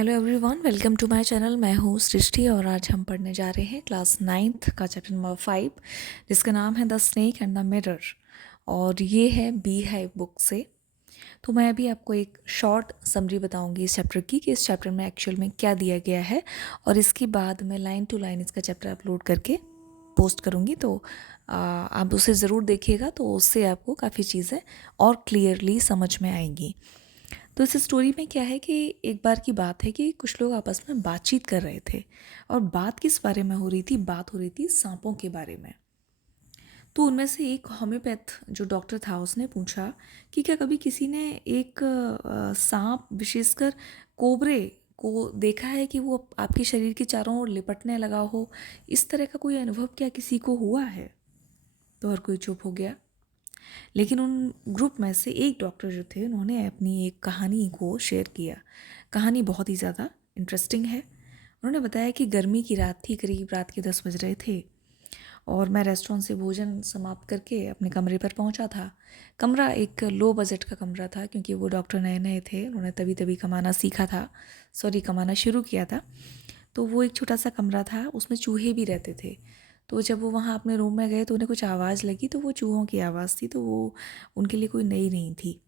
Hello everyone, welcome to my channel. मैं हूँ सृष्टि और आज हम पढ़ने जा रहे हैं क्लास 9th का चैप्टर नंबर 5 जिसका नाम है the snake and the mirror और ये है बी हाइव बुक से। तो मैं अभी आपको एक शॉर्ट समरी बताऊंगी इस चैप्टर की कि इस चैप्टर में एक्चुअल में क्या दिया गया है और इसके बाद मैं लाइन टू लाइन इसका चैप्टर अपलोड करके पोस्ट करूँगी। तो आप उसे ज़रूर देखिएगा, तो उससे आपको काफ़ी चीज़ें और क्लियरली समझ में आएंगी। तो इस स्टोरी में क्या है कि एक बार की बात है कि कुछ लोग आपस में बातचीत कर रहे थे और बात किस बारे में हो रही थी? बात हो रही थी सांपों के बारे में। तो उनमें से एक होम्योपैथ जो डॉक्टर था उसने पूछा कि क्या कभी किसी ने एक सांप, विशेषकर कोबरे को देखा है कि वो आपके शरीर के चारों ओर लिपटने लगा हो? इस तरह का कोई अनुभव क्या किसी को हुआ है? तो हर कोई चुप हो गया। लेकिन उन ग्रुप में से एक डॉक्टर जो थे उन्होंने अपनी एक कहानी को शेयर किया। कहानी बहुत ही ज़्यादा इंटरेस्टिंग है। उन्होंने बताया कि गर्मी की रात थी, करीब रात के 10 बज रहे थे और मैं रेस्टोरेंट से भोजन समाप्त करके अपने कमरे पर पहुंचा था। कमरा एक लो बजट का कमरा था क्योंकि वो डॉक्टर नए नए थे, उन्होंने तभी तभी कमाना सीखा था, कमाना शुरू किया था। तो वो एक छोटा सा कमरा था, उसमें चूहे भी रहते थे। तो जब वो वहाँ अपने रूम में गए तो उन्हें कुछ आवाज़ लगी, तो वो चूहों की आवाज़ थी। तो वो उनके लिए कोई नई नहीं थी,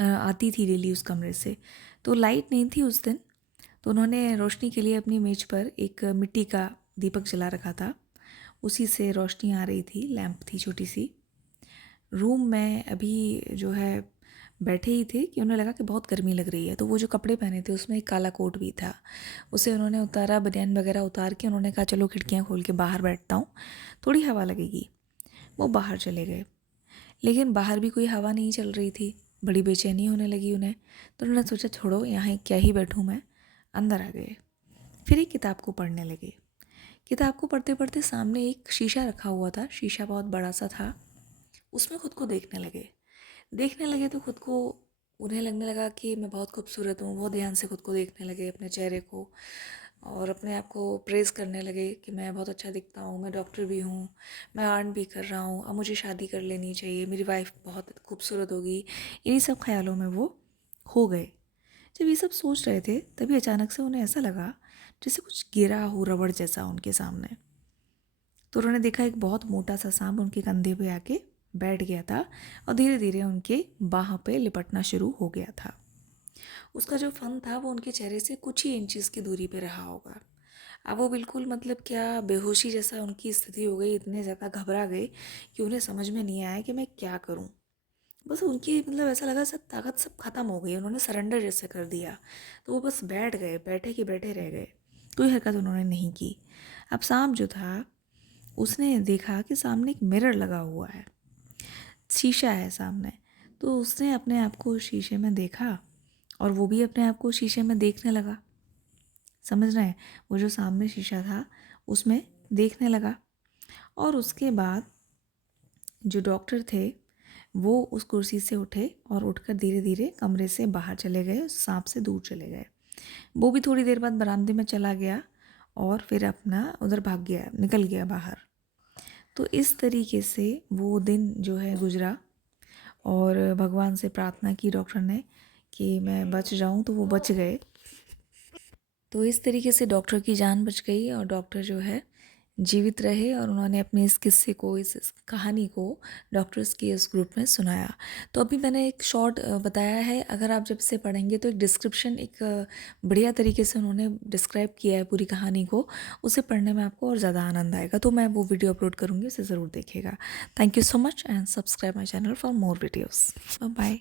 आती थी डेली उस कमरे से। तो लाइट नहीं थी उस दिन, तो उन्होंने रोशनी के लिए अपनी मेज पर एक मिट्टी का दीपक जला रखा था, उसी से रोशनी आ रही थी, लैंप थी छोटी सी। रूम में अभी जो है बैठे ही थे कि उन्हें लगा कि बहुत गर्मी लग रही है। तो वो जो कपड़े पहने थे उसमें एक काला कोट भी था, उसे उन्होंने उतारा, बनियान वगैरह उतार के उन्होंने कहा चलो खिड़कियाँ खोल के बाहर बैठता हूँ, थोड़ी हवा लगेगी। वो बाहर चले गए, लेकिन बाहर भी कोई हवा नहीं चल रही थी, बड़ी बेचैनी होने लगी उन्हें। तो उन्होंने सोचा छोड़ो यहाँ क्या ही बैठूँ मैं, अंदर आ गए। फिर एक किताब को पढ़ने लगे। किताब को पढ़ते पढ़ते सामने एक शीशा रखा हुआ था, शीशा बहुत बड़ा सा था, उसमें खुद को देखने लगे तो खुद को उन्हें लगने लगा कि मैं बहुत खूबसूरत हूँ। बहुत ध्यान से खुद को देखने लगे, अपने चेहरे को, और अपने आप को प्रेज़ करने लगे कि मैं बहुत अच्छा दिखता हूँ, मैं डॉक्टर भी हूँ, मैं अर्न भी कर रहा हूँ, अब मुझे शादी कर लेनी चाहिए, मेरी वाइफ बहुत खूबसूरत होगी। इन्हीं सब ख्यालों में वो खो गए। जब ये सब सोच रहे थे तभी अचानक से उन्हें ऐसा लगा जैसे कुछ गिरा हो, रबड़ जैसा उनके सामने। तो उन्होंने देखा एक बहुत मोटा सा सांप उनके कंधे पे आके बैठ गया था और धीरे धीरे उनके बाह पे लिपटना शुरू हो गया था। उसका जो फन था वो उनके चेहरे से कुछ ही इंचेस की दूरी पे रहा होगा। अब वो बिल्कुल, मतलब क्या बेहोशी जैसा उनकी स्थिति हो गई, इतने ज़्यादा घबरा गए कि उन्हें समझ में नहीं आया कि मैं क्या करूं। बस उनकी, मतलब ऐसा लगा सब ताकत सब खत्म हो गई, उन्होंने सरेंडर जैसे कर दिया। तो वो बस बैठ गए, बैठे के बैठे रह गए, कोई हरकत उन्होंने नहीं की। अब सांप जो था उसने देखा कि सामने एक मिरर लगा हुआ है, शीशा है सामने। तो उसने अपने आप को शीशे में देखा और वो भी अपने आप को शीशे में देखने लगा। समझ रहे हैं? वो जो सामने शीशा था उसमें देखने लगा। और उसके बाद जो डॉक्टर थे वो उस कुर्सी से उठे और उठकर धीरे धीरे कमरे से बाहर चले गए, सांप से दूर चले गए। वो भी थोड़ी देर बाद बरामदे में चला गया और फिर अपना उधर भाग गया, निकल गया बाहर। तो इस तरीके से वो दिन जो है गुजरा और भगवान से प्रार्थना की डॉक्टर ने कि मैं बच जाऊं, तो वो बच गए। तो इस तरीके से डॉक्टर की जान बच गई और डॉक्टर जो है जीवित रहे और उन्होंने अपने इस किस्से को, इस कहानी को डॉक्टर्स के इस ग्रुप में सुनाया। तो अभी मैंने एक शॉर्ट बताया है, अगर आप जब से पढ़ेंगे तो एक डिस्क्रिप्शन, एक बढ़िया तरीके से उन्होंने डिस्क्राइब किया है पूरी कहानी को, उसे पढ़ने में आपको और ज़्यादा आनंद आएगा। तो मैं वो वीडियो अपलोड करूँगी, उसे ज़रूर देखिएगा। Thank you so much and subscribe my channel for more videos. Bye.